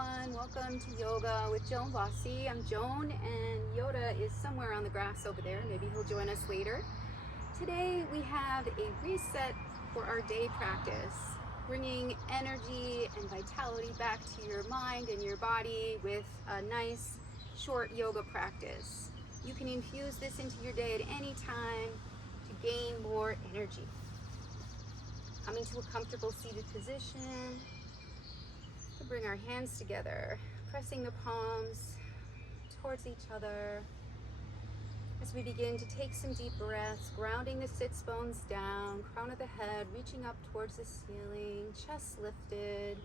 everyone. Welcome to Yoga with Joan Vossi. I'm Joan and Yoda is somewhere on the grass over there. Maybe he'll join us later. Today we have a reset for our day practice, bringing energy and vitality back to your mind and your body with a nice short yoga practice. You can infuse this into your day at any time to gain more energy. Coming to a comfortable seated position. We'll bring our hands together, pressing the palms towards each other as we begin to take some deep breaths, grounding the sits bones down, crown of the head reaching up towards the ceiling, chest lifted.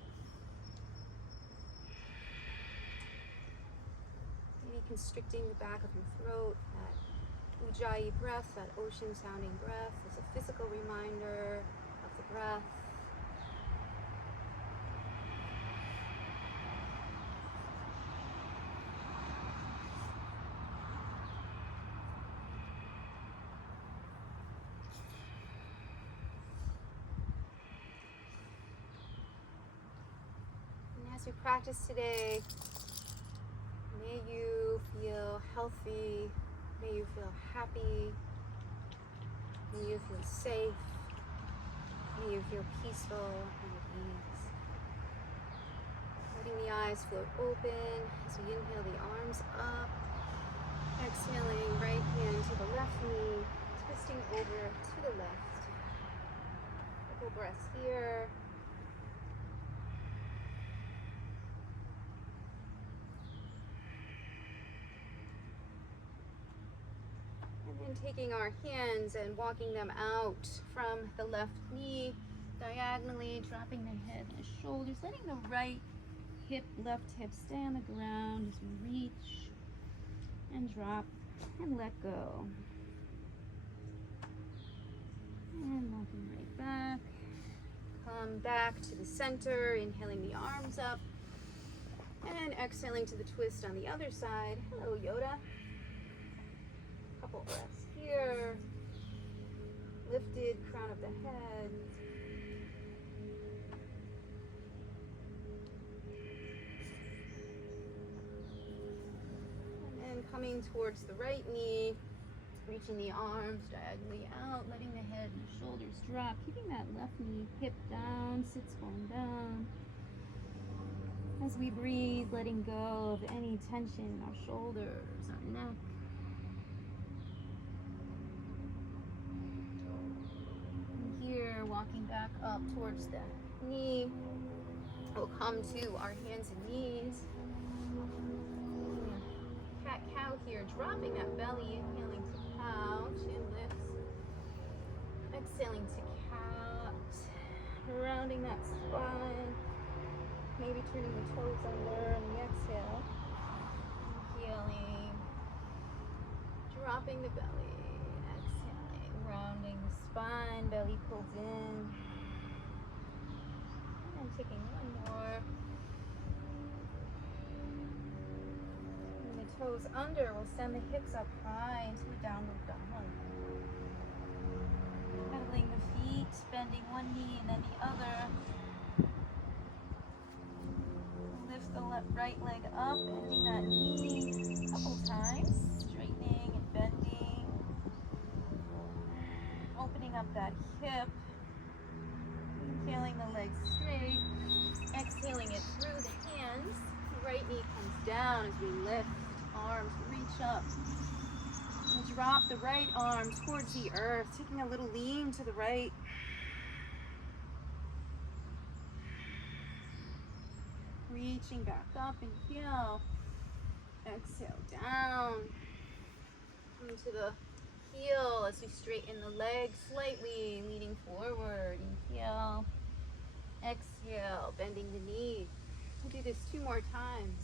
Maybe constricting the back of your throat. That Ujjiyi breath, that ocean sounding breath, is a physical reminder of the breath. As we practice today, may you feel healthy, may you feel happy, may you feel safe, may you feel peaceful and at ease. Letting the eyes float open as we inhale the arms up, exhaling right hand to the left knee, twisting over to the left. Couple breaths here. And taking our hands and walking them out from the left knee, diagonally, dropping the head and the shoulders, letting the right hip, left hip stay on the ground as we reach and drop and let go. And walking right back. Come back to the center, inhaling the arms up and exhaling to the twist on the other side. Hello, Yoda. Couple breaths here. Lifted crown of the head. And then coming towards the right knee, reaching the arms diagonally out, letting the head and the shoulders drop, keeping that left knee hip down, sits bone down. As we breathe, letting go of any tension in our shoulders, our neck. Here, walking back up towards the knee, we'll come to our hands and knees. Cat-cow here, dropping that belly, inhaling to cow, chin lifts. Exhaling to cat, rounding that spine. Maybe turning the toes under on the exhale. Inhaling, dropping the belly. Rounding the spine, belly pulls in. And taking one more. And the toes under, we'll send the hips up high into a downward dog. Pedaling the feet, bending one knee and then the other. Lift the right leg up, bending that knee a couple times, straightening and bending. Opening up that hip, inhaling the legs straight, exhaling it through the hands. The right knee comes down as we lift, arms reach up. And drop the right arm towards the earth, taking a little lean to the right. Reaching back up, inhale, exhale down. Come to the heel as we straighten the legs slightly, leaning forward. Inhale, exhale, bending the knee. We'll do this 2 more times.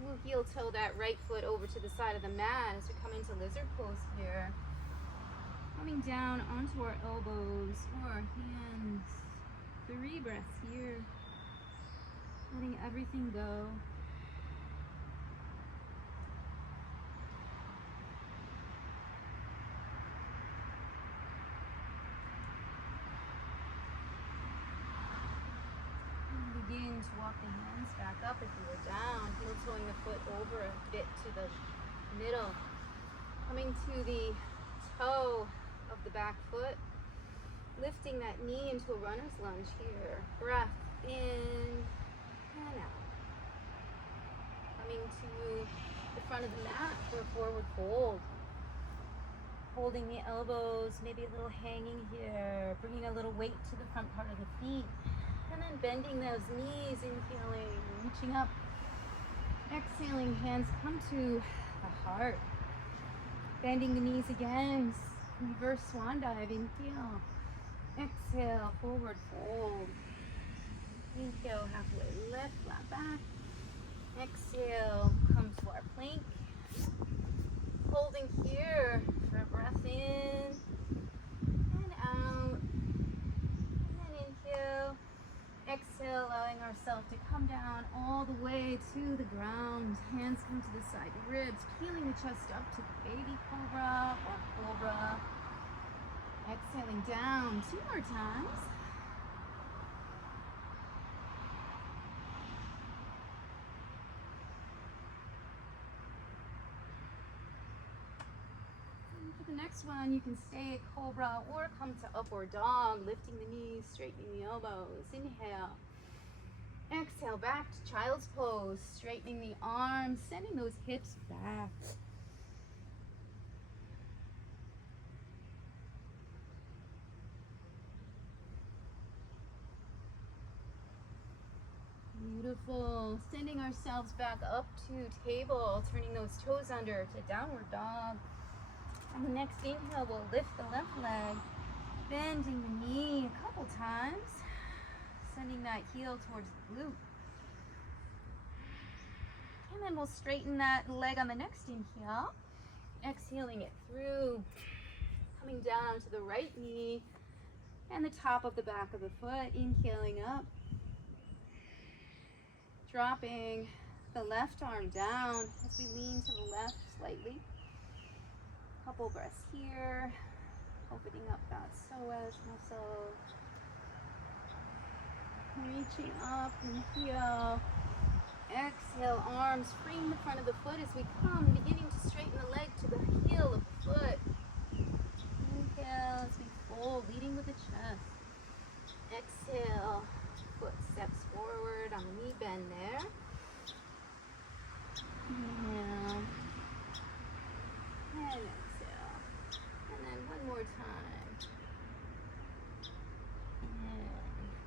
We'll heel toe that right foot over to the side of the mat as we come into lizard pose here. Coming down onto our elbows or our hands. 3 breaths here, letting everything go. to walk the hands back up if you were down. Heel toeing the foot over a bit to the middle. Coming to the toe of the back foot. Lifting that knee into a runner's lunge here. Breath in and out. Coming to the front of the mat for a forward fold. Holding the elbows, maybe a little hanging here. Bringing a little weight to the front part of the feet. And then bending those knees, inhaling, reaching up. Exhaling, hands come to the heart. Bending the knees again. Reverse swan dive, inhale. Exhale, forward fold. Inhale, halfway lift, flat back. Exhale, come to our plank. Holding here for a breath in and out. And then inhale. Exhale, allowing ourselves to come down all the way to the ground. Hands come to the side ribs, peeling the chest up to baby cobra or cobra. Exhaling down 2 more times. And for the next one, you can stay at cobra or come to upward dog, lifting the knees, straightening the elbows. Inhale. Exhale, back to child's pose, straightening the arms, sending those hips back. Beautiful. Sending ourselves back up to table, turning those toes under to downward dog. On the next inhale, we'll lift the left leg, bending the knee a couple times, sending that heel towards the glute. And then we'll straighten that leg on the next inhale, exhaling it through, coming down to the right knee and the top of the back of the foot, inhaling up. Dropping the left arm down as we lean to the left slightly. Couple breaths here, opening up that psoas muscle. Reaching up, inhale. Exhale, arms freeing the front of the foot as we come, beginning to straighten the leg to the heel of the foot. Inhale as we fold, leading with the chest. Exhale. Foot steps forward on the knee bend there. Inhale. And exhale. And then one more time. And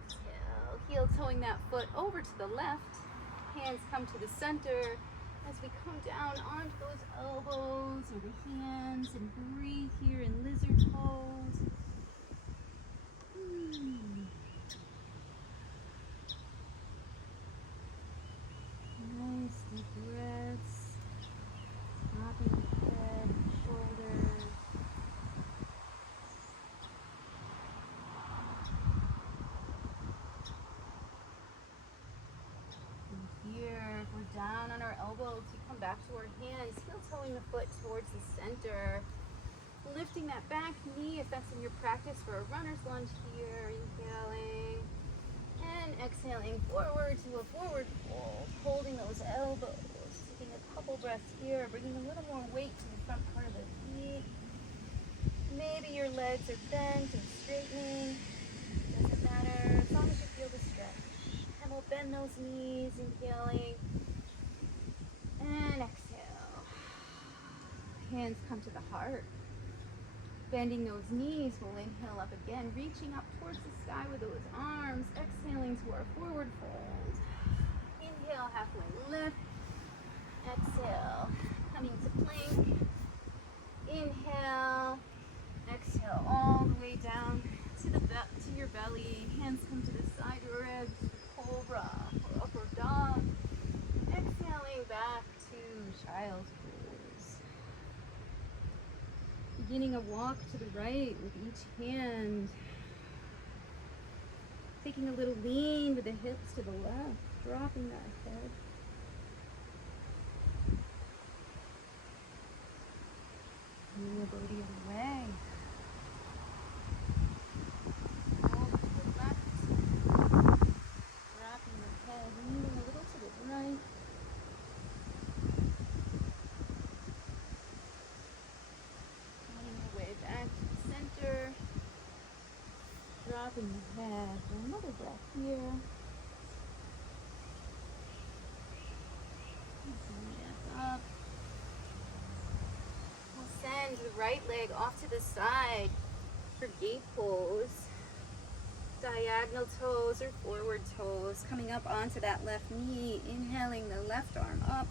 exhale. Heel toeing that foot over to the left. Hands come to the center. As we come down onto those elbows or the hands and breathe here in lizard pose. Nice deep breaths, dropping the head and shoulders. And here, if we're down on our elbows, we come back to our hands, heel toeing the foot towards the center. Lifting that back knee if that's in your practice for a runner's lunge here, inhaling. And exhaling forward to a forward fold, holding those elbows, taking a couple breaths here, bringing a little more weight to the front part of the feet. Maybe your legs are bent and straightening, doesn't matter, as long as you feel the stretch. And we'll bend those knees, inhaling, and exhale. Hands come to the heart. Bending those knees, we'll inhale up again, reaching up towards the sky with those arms, exhaling to our forward fold. Inhale, halfway lift. Exhale, coming to plank. Inhale, exhale all the way down to your belly. Hands come to the side ribs, cobra or upward dog. Exhaling back to child's pose. Beginning a walk to the right with each hand. Taking a little lean with the hips to the left, dropping that head. And we'll go the other way. Over to the left. Wrapping the head dropping the head. Another breath here. Back up. We'll send the right leg off to the side for gate pose. Diagonal toes or forward toes coming up onto that left knee. Inhaling the left arm up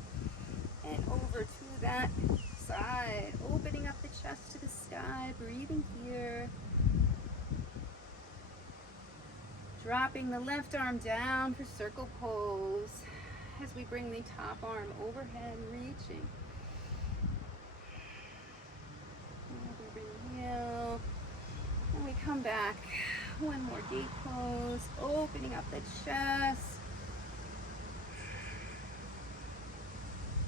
and over to that side. Opening up the chest to the sky. Breathing here. Dropping the left arm down for circle pose as we bring the top arm overhead, reaching. Inhale. And we come back. One more gate pose. Opening up the chest.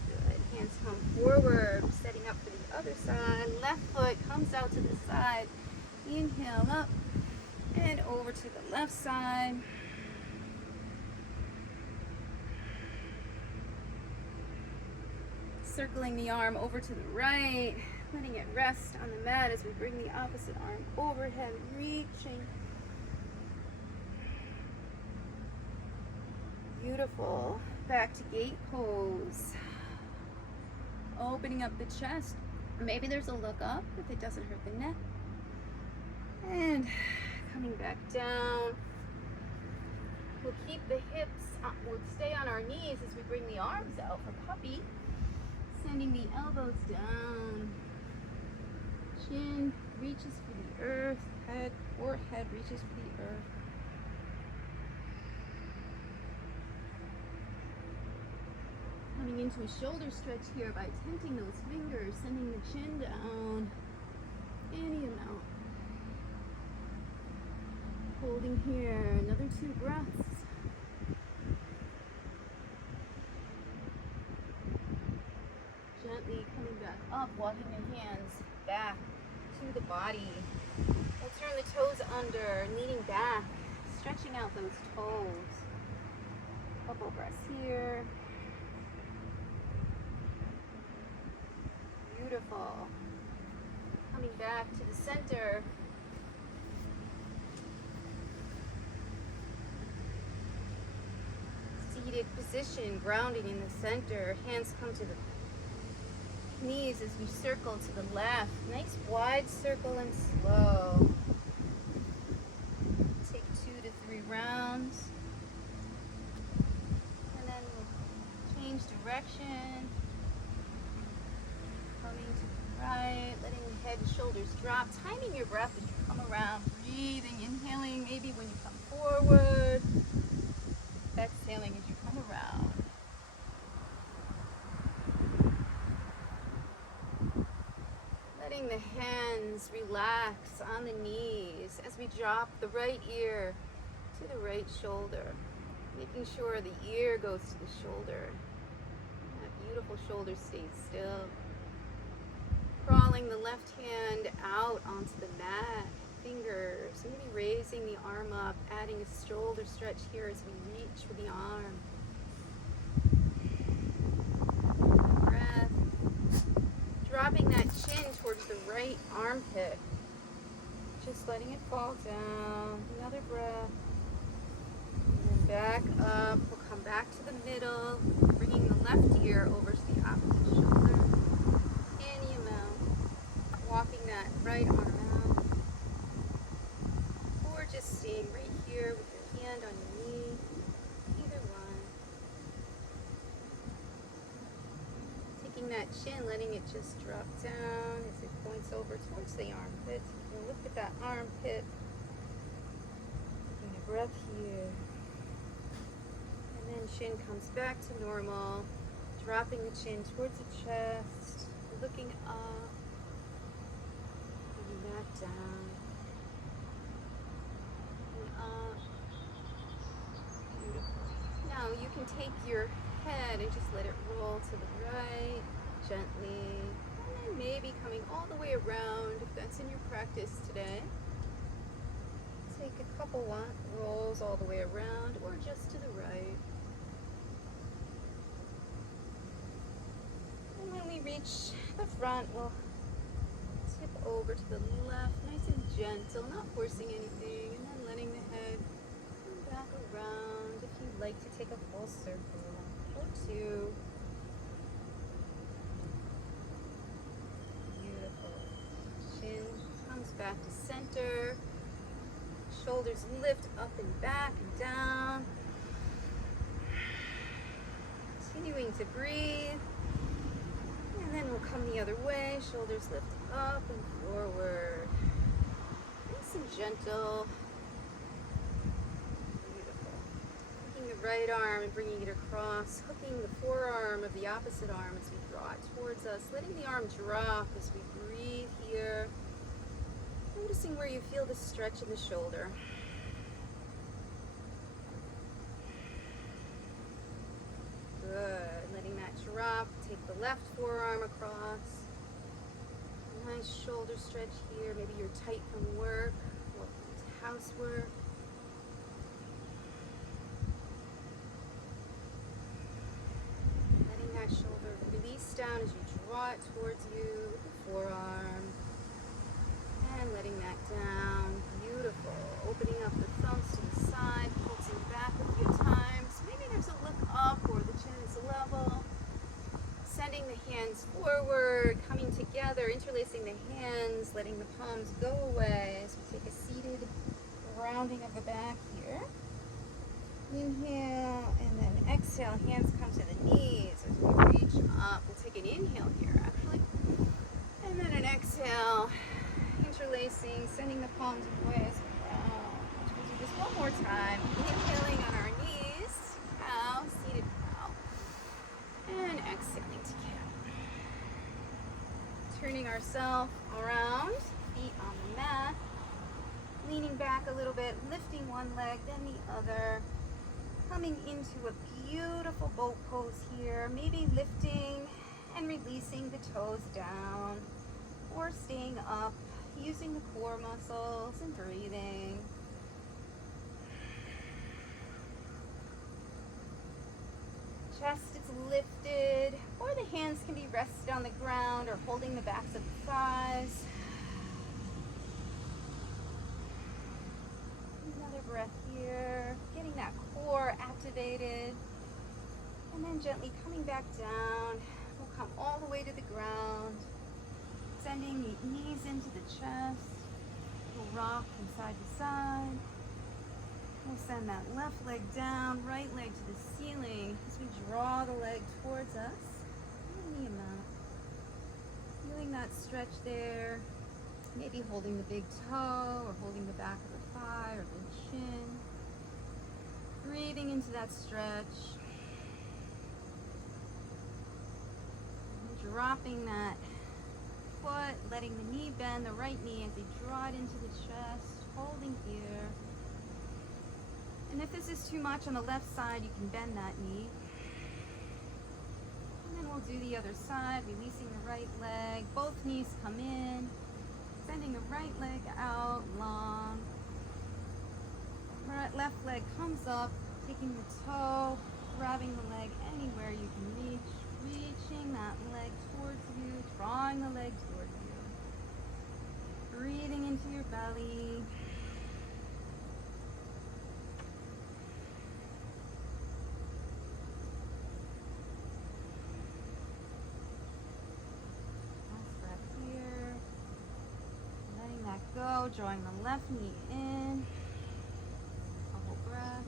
Good. Hands come forward. Setting up for the other side. Left foot comes out to the side. Inhale up. And over to the left side. Circling the arm over to the right. Letting it rest on the mat as we bring the opposite arm overhead, reaching. Beautiful. Back to gate pose. Opening up the chest. Maybe there's a look up if it doesn't hurt the neck. And coming back down. We'll keep the hips, we'll stay on our knees as we bring the arms out for puppy. Sending the elbows down. Chin reaches for the earth. Forehead reaches for the earth. Coming into a shoulder stretch here by tenting those fingers, sending the chin down. Any amount. Holding here, another 2 breaths. Gently coming back up, walking your hands back to the body. We'll turn the toes under, leaning back, stretching out those toes. Couple breaths here. Beautiful. Coming back to the center. Seated position, grounding in the center. Hands come to the knees as we circle to the left. Nice wide circle and slow. Take 2 to 3 rounds. And then we'll change direction. Coming to the right, letting the head and shoulders drop. Timing your breath as you come around. Breathing, inhaling maybe when you come forward. Exhaling as you come around. Letting the hands relax on the knees as we drop the right ear to the right shoulder. Making sure the ear goes to the shoulder. That beautiful shoulder stays still. Crawling the left hand out onto the mat. Fingers, maybe raising the arm up, adding a shoulder stretch here as we reach for the arm. Breath. Dropping that chin towards the right armpit. Just letting it fall down. Another breath. And then back up. We'll come back to the middle, bringing the left ear over to the opposite shoulder. Any amount. Walking that right arm out. Just staying right here with your hand on your knee, either one. Taking that chin, letting it just drop down as it points over towards the armpit. And look at that armpit. Taking a breath here. And then chin comes back to normal. Dropping the chin towards the chest. Looking up. Bringing that down. Beautiful. Now you can take your head and just let it roll to the right, gently, and then maybe coming all the way around if that's in your practice today. Take a couple rolls all the way around or just to the right. And when we reach the front, we'll tip over to the left, nice and gentle, not forcing anything, and then letting the head come back around. If you'd like to take a full circle or two. Beautiful. Chin comes back to center. Shoulders lift up and back and down. Continuing to breathe. And then we'll come the other way. Shoulders lift up and forward. Nice and gentle. Beautiful. Taking the right arm and bringing it across. Hooking the forearm of the opposite arm as we draw it towards us. Letting the arm drop as we breathe here. Noticing where you feel the stretch in the shoulder. Good. Letting that drop. Take the left forearm across. Nice shoulder stretch here. Maybe you're tight from work or from housework. Letting that shoulder release down as you draw it towards you with the forearm. And letting that down. Beautiful. Opening up the thumbs to the side, pulsing back a few times. Maybe there's a look up or the chin is level. Sending the hands forward, coming together, interlacing the hands, letting the palms go away as we take a seated rounding of the back here. Inhale and then exhale. Hands come to the knees as we reach up. We'll take an inhale here actually. And then an exhale. Interlacing, sending the palms away as we round. We'll do this one more time. Inhaling on our knees, cow, seated cow. And exhaling to cat. Turning ourselves around, feet on the mat. Leaning back a little bit, lifting one leg, then the other. Coming into a beautiful boat pose here. Maybe lifting and releasing the toes down. Or staying up. Using the core muscles and breathing. Chest is lifted, or the hands can be rested on the ground or holding the backs of the thighs. Another breath here, getting that core activated. And then gently coming back down. We'll come all the way to the ground. Sending the knees into the chest. We'll rock from side to side. We'll send that left leg down, right leg to the ceiling as we draw the leg towards us. Any amount. Feeling that stretch there. Maybe holding the big toe or holding the back of the thigh or the chin. Breathing into that stretch. And dropping that foot, letting the knee bend, the right knee as they draw it into the chest, holding here. And if this is too much on the left side, you can bend that knee. And then we'll do the other side, releasing the right leg. Both knees come in, sending the right leg out long. Left leg comes up, taking the toe, grabbing the leg anywhere you can reach. Reaching that leg towards you, drawing the leg towards you. Breathing into your belly. Last breath here. Letting that go, drawing the left knee in. Couple breaths.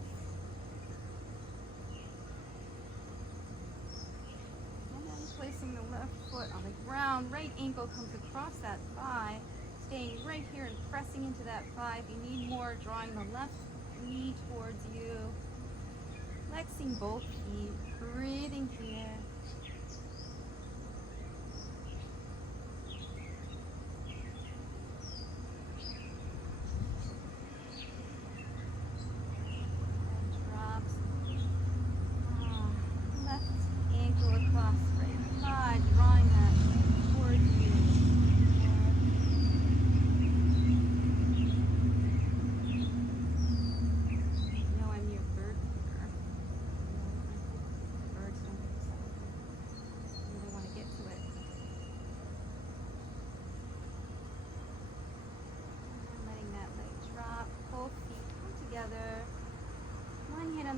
Placing the left foot on the ground, right ankle comes across that thigh, staying right here and pressing into that thigh. If you need more, drawing the left knee towards you, flexing both feet, breathing here. Drops. Left ankle across right thigh, drawing that towards you. You know I'm near bird here. Birds don't get excited.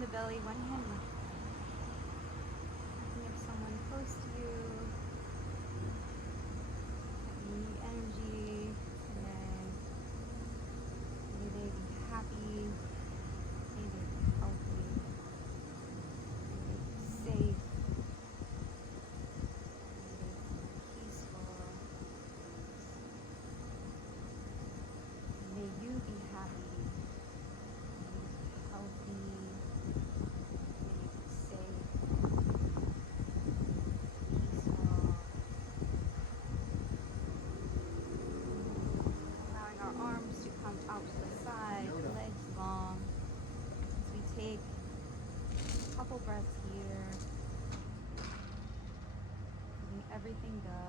the belly, one hand left. Thinking of someone close to you. Any energy today. May they be happy. May they be healthy. May they be safe. May they be peaceful. May you be happy. May you be healthy. May you be safe. Peaceful. Allowing our arms to come out to the side, legs long. As we take a couple breaths here, letting everything go,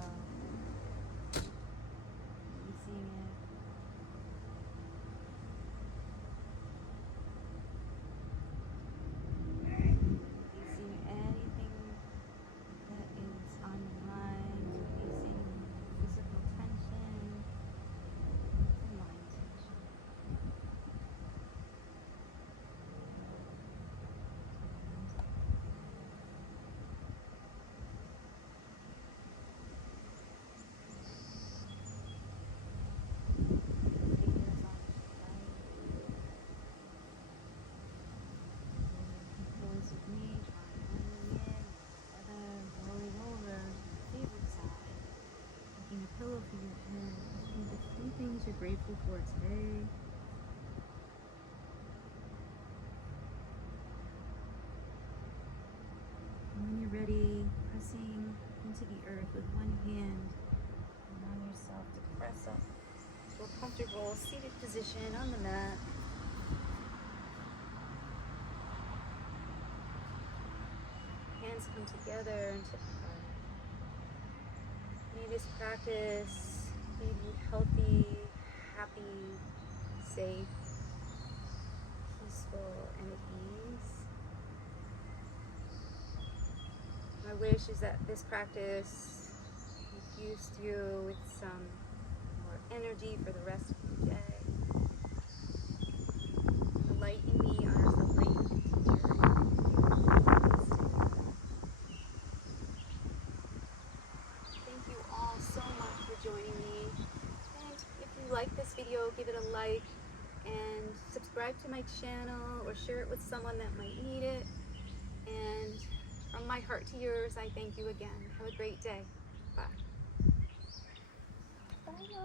releasing it. Releasing anything that is on your mind, releasing physical tension and mind tension. Fingers on your belly. Close with me, drawing one in, other, rolling over, favorite side. Making a pillow for your head. Think of 3 things you're grateful for today. And when you're ready, pressing into the earth with one hand, allow yourself to press up to a comfortable seated position on the mat. Hands come together into the heart. May this practice leave you healthy, happy, safe, peaceful, and at ease. My wish is that this practice infused you with some more energy for the rest of your day. The light in me honors the light of the teacher. Thank you all so much for joining me. And if you like this video, give it a like and subscribe to my channel or share it with someone that might need it. And from my heart to yours, I thank you again. Have a great day. Bye. Bye.